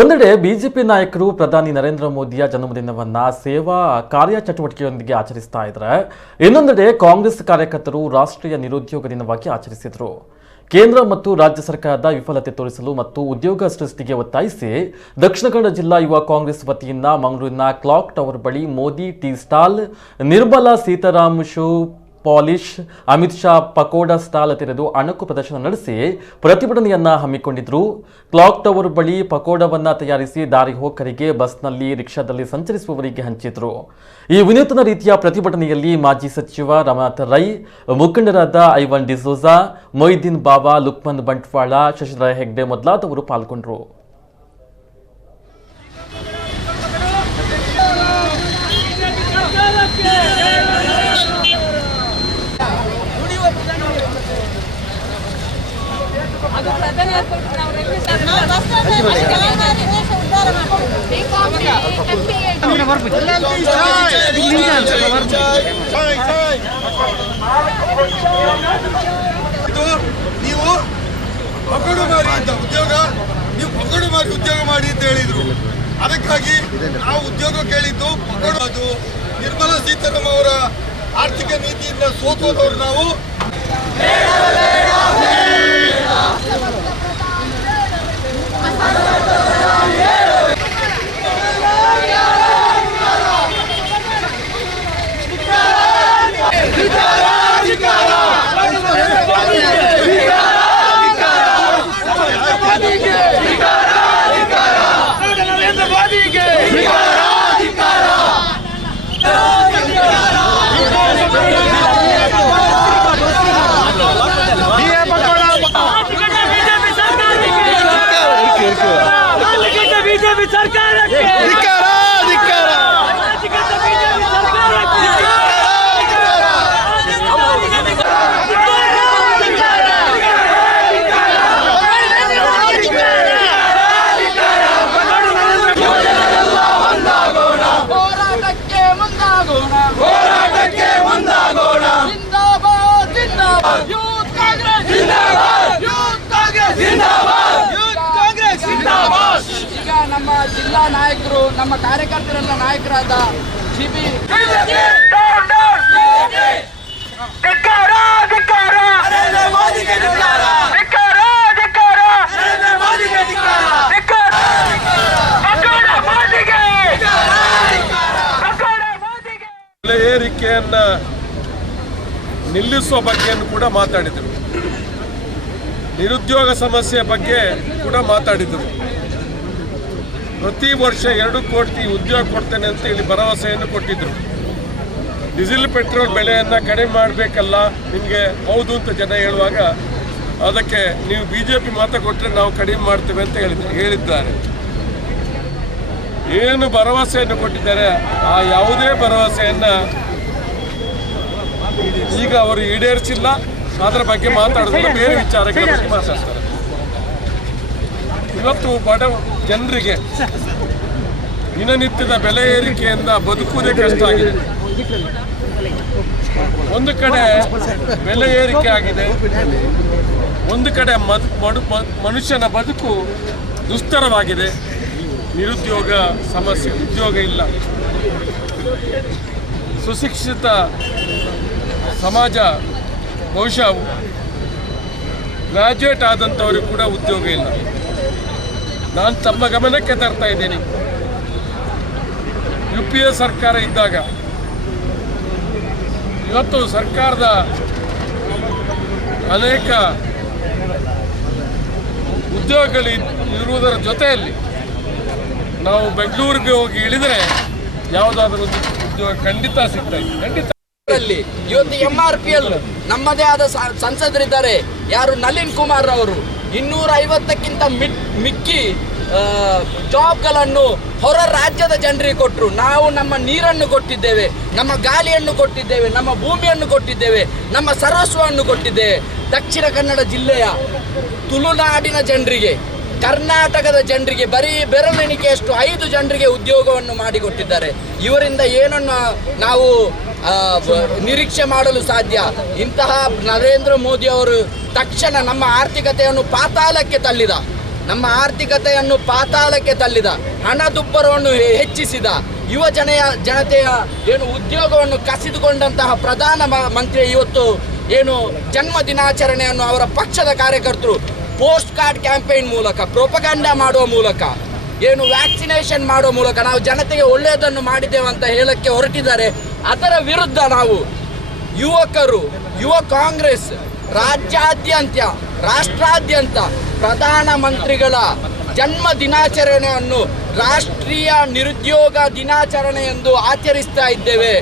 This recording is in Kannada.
ಒಂದೆಡೆ ಬಿಜೆಪಿ ನಾಯಕರು ಪ್ರಧಾನಿ ನರೇಂದ್ರ ಮೋದಿಯ ಜನ್ಮದಿನವನ್ನ ಸೇವಾ ಕಾರ್ಯಚಟುವಟಿಕೆಯೊಂದಿಗೆ ಆಚರಿಸ್ತಾ ಇದ್ದಾರೆ. ಇನ್ನೊಂದೆಡೆ ಕಾಂಗ್ರೆಸ್ ಕಾರ್ಯಕರ್ತರು ರಾಷ್ಟ್ರೀಯ ನಿರುದ್ಯೋಗ ದಿನವಾಗಿ ಆಚರಿಸಿದರು. ಕೇಂದ್ರ ಮತ್ತು ರಾಜ್ಯ ಸರ್ಕಾರದ ವಿಫಲತೆ ತೋರಿಸಲು ಮತ್ತು ಉದ್ಯೋಗ ಸೃಷ್ಟಿಗೆ ಒತ್ತಾಯಿಸಿ ದಕ್ಷಿಣ ಕನ್ನಡ ಜಿಲ್ಲಾ ಯುವ ಕಾಂಗ್ರೆಸ್ ವತಿಯಿಂದ ಮಂಗಳೂರಿನ ಕ್ಲಾಕ್ ಟವರ್ ಬಳಿ Modi tea stall, Nirmala Sitharam shoe polish, Amit Shah pakoda stall ತೆರೆದು ಅಣಕು ಪ್ರದರ್ಶನ ನಡೆಸಿ ಪ್ರತಿಭಟನೆಯನ್ನ ಹಮ್ಮಿಕೊಂಡಿದ್ರು. ಕ್ಲಾಕ್ ಟವರ್ ಬಳಿ ಪಕೋಡವನ್ನ ತಯಾರಿಸಿ ದಾರಿ ಹೋಕರಿಗೆ, ಬಸ್ನಲ್ಲಿ, ರಿಕ್ಷಾದಲ್ಲಿ ಸಂಚರಿಸುವವರಿಗೆ ಹಂಚಿದ್ರು. ಈ ವಿನೂತನ ರೀತಿಯ ಪ್ರತಿಭಟನೆಯಲ್ಲಿ ಮಾಜಿ ಸಚಿವ ರಮಾನಾಥ್ ರೈ, ಮುಖಂಡರಾದ ಐವನ್ ಡಿಸೋಜಾ, ಮೊಯ್ದೀನ್ ಬಾವಾ, ಲುಕ್ಮನ್ ಬಂಟ್ವಾಳ, ಶಶಿಧರ ಹೆಗ್ಡೆ ಮೊದಲಾದವರು ಪಾಲ್ಗೊಂಡರು. ನೀವು ಪಕೋಡ ಮಾರಿ ಅಂತ ಪಕೋಡ ಮಾರಿ ಉದ್ಯೋಗ ಮಾಡಿ ಅಂತ ಹೇಳಿದ್ರು. ಅದಕ್ಕಾಗಿ ನಾವು ಉದ್ಯೋಗ ಕೇಳಿದ್ದು ಪಕೋಡ. ಅದು ನಿರ್ಮಲಾ ಸೀತಾರಾಮ್ ಅವರ ಆರ್ಥಿಕ ನೀತಿಯಿಂದ ಸೋತೋದವರು ನಾವು. ನಮ್ಮ ಜಿಲ್ಲಾ ನಾಯಕರು, ನಮ್ಮ ಕಾರ್ಯಕರ್ತರೆಲ್ಲ ನಾಯಕರಾದ ಜಿಬಿ ಬೆಲೆ ಏರಿಕೆಯನ್ನ ನಿಲ್ಲಿಸುವ ಬಗ್ಗೆಯನ್ನು ಕೂಡ ಮಾತಾಡಿದರು. ನಿರುದ್ಯೋಗ ಸಮಸ್ಯೆ ಬಗ್ಗೆ ಕೂಡ ಮಾತಾಡಿದರು. ಪ್ರತಿ ವರ್ಷ 2 ಕೋಟಿ ಉದ್ಯೋಗ ಕೊಡ್ತೇನೆ ಅಂತ ಹೇಳಿ ಭರವಸೆಯನ್ನು ಕೊಟ್ಟಿದ್ದರು. ಡೀಸೆಲ್ ಪೆಟ್ರೋಲ್ ಬೆಲೆಯನ್ನು ಕಡಿಮೆ ಮಾಡಬೇಕಲ್ಲ ನಿಮಗೆ, ಹೌದು ಅಂತ ಜನ ಹೇಳುವಾಗ ಅದಕ್ಕೆ ನೀವು BJP ಮಾತ್ರ ಕೊಟ್ಟರೆ ನಾವು ಕಡಿಮೆ ಮಾಡ್ತೇವೆ ಅಂತ ಹೇಳಿದ್ದಾರೆ. ಏನು ಭರವಸೆಯನ್ನು ಕೊಟ್ಟಿದ್ದಾರೆ, ಆ ಯಾವುದೇ ಭರವಸೆಯನ್ನು ಈಗ ಅವರು ಈಡೇರಿಸಿಲ್ಲ. ಅದರ ಬಗ್ಗೆ ಮಾತಾಡೋದಿಲ್ಲ, ಬೇರೆ ವಿಚಾರಗಳ ಬಗ್ಗೆ ಮಾತಾಡ್ತಾರೆ. ಇವತ್ತು ಬಡ ಜನರಿಗೆ ದಿನನಿತ್ಯದ ಬೆಲೆ ಏರಿಕೆಯಿಂದ ಬದುಕುವುದೇ ಕಷ್ಟ ಆಗಿದೆ. ಒಂದು ಕಡೆ ಬೆಲೆ ಏರಿಕೆ ಆಗಿದೆ, ಒಂದು ಕಡೆ ಮನುಷ್ಯನ ಬದುಕು ದುಸ್ತರವಾಗಿದೆ. ನಿರುದ್ಯೋಗ ಸಮಸ್ಯೆ, ಉದ್ಯೋಗ ಇಲ್ಲ. ಸುಶಿಕ್ಷಿತ ಸಮಾಜ, ಬಹುಶಃ ಗ್ರಾಜ್ಯುಯೇಟ್ ಆದಂಥವ್ರಿಗೆ ಕೂಡ ಉದ್ಯೋಗ ಇಲ್ಲ. ನಾನು ತಮ್ಮ ಗಮನಕ್ಕೆ ತರ್ತಾ ಇದ್ದೀನಿ, UPA ಸರ್ಕಾರ ಇದ್ದಾಗ ಇವತ್ತು ಸರ್ಕಾರದ ಅನೇಕ ಉದ್ಯೋಗಗಳು ಇರುವುದರ ಜೊತೆಯಲ್ಲಿ ನಾವು ಬೆಂಗಳೂರಿಗೆ ಹೋಗಿ ಇಳಿದರೆ ಯಾವುದಾದ್ರೂ ಒಂದು ಉದ್ಯೋಗ ಖಂಡಿತ ಸಿಗ್ತಾ ಇದೆ. ಖಂಡಿತ ಇವತ್ತು MRPL ನಮ್ಮದೇ ಆದ ಸಂಸದರಿದ್ದಾರೆ. ಯಾರು ನಳಿನ್ ಕುಮಾರ್ ಅವರು 250ಕ್ಕಿಂತ ಮಿಕ್ಕಿ ಜಾಬ್ಗಳನ್ನು ಹೊರ ರಾಜ್ಯದ ಜನರಿಗೆ ಕೊಟ್ಟರು. ನಾವು ನಮ್ಮ ನೀರನ್ನು ಕೊಟ್ಟಿದ್ದೇವೆ, ನಮ್ಮ ಗಾಳಿಯನ್ನು ಕೊಟ್ಟಿದ್ದೇವೆ, ನಮ್ಮ ಭೂಮಿಯನ್ನು ಕೊಟ್ಟಿದ್ದೇವೆ, ನಮ್ಮ ಸರ್ವಸ್ವವನ್ನು ಕೊಟ್ಟಿದ್ದೇವೆ. ದಕ್ಷಿಣ ಕನ್ನಡ ಜಿಲ್ಲೆಯ ತುಳುನಾಡಿನ ಜನರಿಗೆ, ಕರ್ನಾಟಕದ ಜನರಿಗೆ ಬರೀ ಬೆರಳೆಣಿಕೆಯಷ್ಟು 5 ಜನರಿಗೆ ಉದ್ಯೋಗವನ್ನು ಮಾಡಿಕೊಟ್ಟಿದ್ದಾರೆ. ಇವರಿಂದ ಏನನ್ನು ನಾವು ನಿರೀಕ್ಷೆ ಮಾಡಲು ಸಾಧ್ಯ? ಇಂತಹ ನರೇಂದ್ರ ಮೋದಿ ಅವರು ತಕ್ಷಣ ನಮ್ಮ ಆರ್ಥಿಕತೆಯನ್ನು ಪಾತಾಳಕ್ಕೆ ತಳ್ಳಿದ. ನಮ್ಮ ಆರ್ಥಿಕತೆಯನ್ನು ಪಾತಾಳಕ್ಕೆ ತಳ್ಳಿದ, ಹಣದುಬ್ಬರವನ್ನು ಹೆಚ್ಚಿಸಿದ, ಜನತೆಯ ಏನು ಉದ್ಯೋಗವನ್ನು ಕಸಿದುಕೊಂಡಂತಹ ಪ್ರಧಾನ ಮಂತ್ರಿ ಇವತ್ತು ಏನು ಜನ್ಮ ದಿನಾಚರಣೆಯನ್ನು ಅವರ ಪಕ್ಷದ ಕಾರ್ಯಕರ್ತರು ಪೋಸ್ಟ್ ಕಾರ್ಡ್ ಕ್ಯಾಂಪೇನ್ ಮೂಲಕ, ಪ್ರೊಪಗಂಡ ಮಾಡುವ ಮೂಲಕ, ಏನು ವ್ಯಾಕ್ಸಿನೇಷನ್ ಮಾಡುವ ಮೂಲಕ ನಾವು ಜನತೆಗೆ ಒಳ್ಳೆಯದನ್ನು ಮಾಡಿದ್ದೇವೆ ಅಂತ ಹೇಳಕ್ಕೆ ಹೊರಟಿದ್ದಾರೆ. ಅದರ ವಿರುದ್ಧ ನಾವು ಯುವ ಕಾಂಗ್ರೆಸ್ ರಾಷ್ಟ್ರಾದ್ಯಂತ ಪ್ರಧಾನಮಂತ್ರಿಗಳ ಜನ್ಮ ದಿನಾಚರಣೆಯನ್ನು ರಾಷ್ಟ್ರೀಯ ನಿರುದ್ಯೋಗ ದಿನಾಚರಣೆ ಎಂದು ಆಚರಿಸ್ತಾ ಇದ್ದೇವೆ.